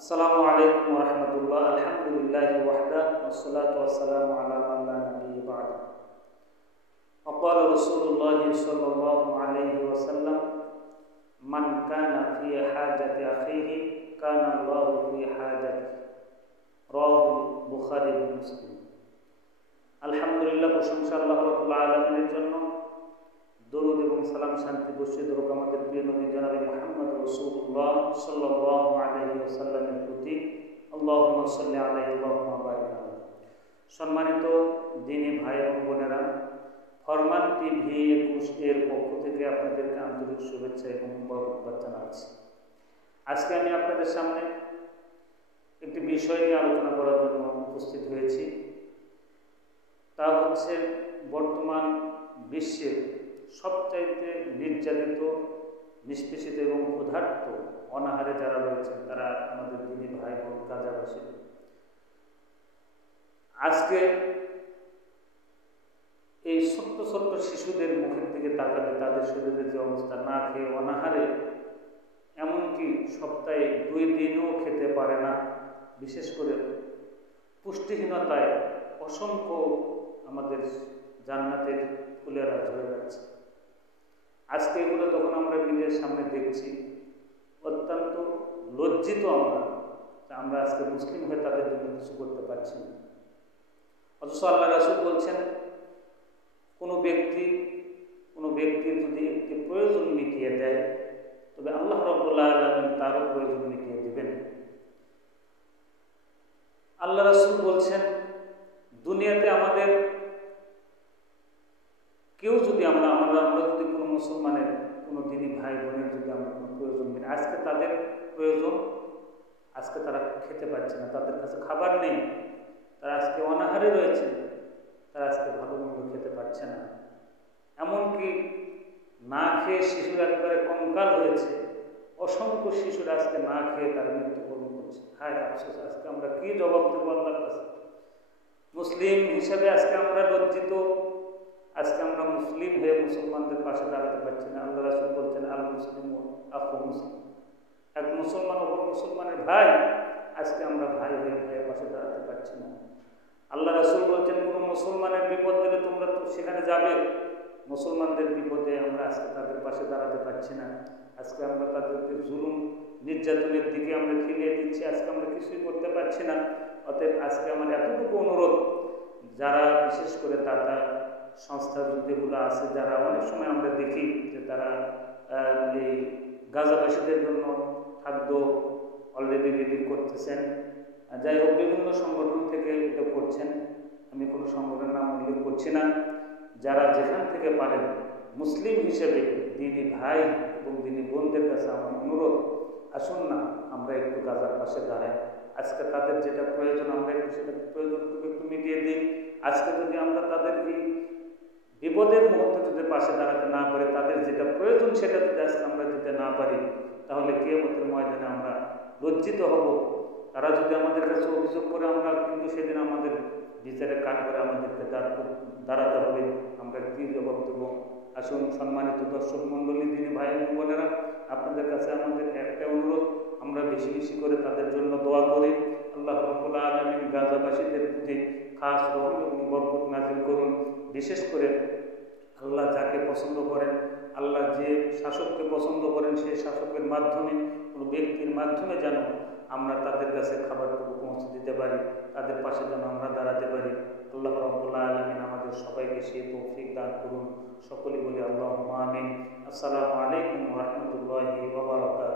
আসসালামু আলাইকুম ওয়া রাহমাতুল্লাহ। আলহামদুলিল্লাহি ওয়াহদা ওয়াসসালাতু ওয়াসসালামু আলা মান লা নাবিয়্যা বা'দা। وقال رسول الله صلى الله عليه وسلم من كان في حاجة أخيه كان الله في حاجته رواه বুখারী ও মুসলিম। আলহামদুলিল্লাহ, প্রশংসা আল্লাহ রাব্বুল আলামিনের জন্য। দরুদ এবং সালাম শান্তি বর্ষিত হোক আমাদের প্রিয় নবী জনাবে মুহাম্মদ রাসূলুল্লাহ সাল্লাল্লাহু আলাইহি ওয়াসাল্লামের প্রতি। আল্লাহুম্মা সাল্লি আলাইহি ওয়া বারিক আলাইহি। সম্মানিত দ্বীনী ভাই ও বোনেরা, ফরমান টিভি 21 এর পক্ষ থেকে আপনাদেরকে আন্তরিক শুভেচ্ছা এবং মোবারকবাদ জানাচ্ছি। আজকে আমি আপনাদের সামনে একটি বিষয় নিয়ে আলোচনা করার জন্য উপস্থিত হয়েছি। তা হচ্ছে বর্তমান বিশ্বের সবচাইতে নির্যাতিত, নিষ্পেষিত এবং ক্ষুধার্ত অনাহারে যারা রয়েছেন তারা আমাদের দ্বীনী ভাই বোন গাজাবাসী। আজকে এই ছোট্ট ছোট্ট শিশুদের মুখের দিকে তাকালে তাদের শরীরের যে অবস্থা, না খেয়ে অনাহারে, এমনকি সপ্তাহে 2 দিনও খেতে পারে না। বিশেষ করে পুষ্টিহীনতায় অসংখ্য আমাদের জান্নাতের ফুলেরা ঝরে যাচ্ছে। আজকে এগুলো যখন আমরা নিজের সামনে দেখছি, অত্যন্ত লজ্জিত আমরা আজকে মুসলিম হয়ে তাদের জন্য কিছু করতে পারছি না। অথচ আল্লাহ রাসূল বলছেন, কোনো ব্যক্তির যদি একটি প্রয়োজন মিটিয়ে দেয় তবে আল্লাহ রাব্বুল আলামিন তারও প্রয়োজন মিটিয়ে দিবেন। আল্লাহ রাসূল বলছেন, দুনিয়াতে আমাদের কেউ যদি আমরা যদি কোনো মুসলমানের, কোনো দ্বীনী ভাই বোনের যদি আমরা কোনো প্রয়োজন মিটি, আজকে তাদের প্রয়োজন, আজকে তারা খেতে পাচ্ছে না, তাদের কাছে খাবার নেই, তারা আজকে অনাহারে রয়েছে, তারা আজকে ভালো মন্দ খেতে পারছে না। এমনকি না খেয়ে শিশুরা একবারে কঙ্কাল হয়েছে। অসংখ্য শিশুরা আজকে না খেয়ে তারা মৃত্যুবরণ করছে। হায় আফসোস, আজকে আমরা কি জবাব দেবো আল্লাহর কাছে? মুসলিম হিসাবে আজকে আমরা লজ্জিত। আজকে আমরা মুসলিম হয়ে মুসলমানদের পাশে দাঁড়াতে পারছি না। আল্লাহ রাসূল বলছেন, আল মুসলিম আখু মুসলিম, এক মুসলমান অপর মুসলমানের ভাই। আজকে আমরা ভাই হয়ে ভাইয়ের পাশে দাঁড়াতে পারছি না। আল্লাহ রাসূল বলছেন, কোনো মুসলমানের বিপদ দিলে তোমরা তো সেখানে যাবে। মুসলমানদের বিপদে আমরা আজকে তাদের পাশে দাঁড়াতে পারছি না। আজকে আমরা তাদেরকে জুলুম নির্যাতনের দিকে আমরা ঠেলিয়ে দিচ্ছি। আজকে আমরা কিছুই করতে পারছি না। অতএব আজকে আমার এতটুকু অনুরোধ, যারা বিশেষ করে দাতা সংস্থা যেগুলো আছে, যারা অনেক সময় আমরা দেখি যে তারা এই গাজাবাসীদের জন্য খাদ্য অলরেডি রেডি করতেছেন। যাই হোক, বিভিন্ন সংগঠন থেকে এটা করছেন, আমি কোনো সংগঠনের নাম উল্লেখ করছি না। যারা যেখান থেকে পারেন, মুসলিম হিসেবে দ্বীনী ভাই এবং দ্বীনী বোনদের কাছে আমার অনুরোধ, আসুন না আমরা একটু গাজার পাশে দাঁড়াই। আজকে তাদের যেটা প্রয়োজন আমরা একটু সেটা প্রয়োজনটুকু একটু মিটিয়ে দিই। আজকে যদি আমরা তাদের এই বিপদের মুহূর্তে যদি পাশে দাঁড়াতে না পারি, তাদের যেটা প্রয়োজন সেটা যদি আজকে আমরা দিতে না পারি, তাহলে কিয়ামতের ময়দানে আমরা লজ্জিত হব। তারা যদি আমাদের কাছে অভিযোগ করে, আমরা কিন্তু সেদিন আমাদের বিচারে কাঠ করে আমাদেরকে দাঁড়াতে হবে। আমরা কী জবাব দেবো? আসুন সম্মানিত দর্শক মণ্ডলী, দ্বীনী ভাই এবং বোনেরা, আপনাদের কাছে আমাদের একটা অনুরোধ, আমরা বেশি বেশি করে তাদের জন্য দোয়া করি। আল্লাহ রাব্বুল আলামিন গাজাবাসীদের প্রতি খাস রহম এবং বরকত নাজিল করুন। বিশেষ করে আল্লাহ যাকে পছন্দ করেন, আল্লাহ যে শাসককে পছন্দ করেন, সেই শাসকের মাধ্যমে, কোনো ব্যক্তির মাধ্যমে যেন আমরা তাদের কাছে খাবারটুকু পৌঁছে দিতে পারি, তাদের পাশে যেন আমরা দাঁড়াতে পারি। আল্লাহ রাব্বুল আলামিন আমাদের সবাইকে সেই তৌফিক দান করুন। সকলে বলি আল্লাহুম্মা আমিন। আসসালামু আলাইকুম ওয়া রাহমাতুল্লাহি ওয়া বারাকাতুহু।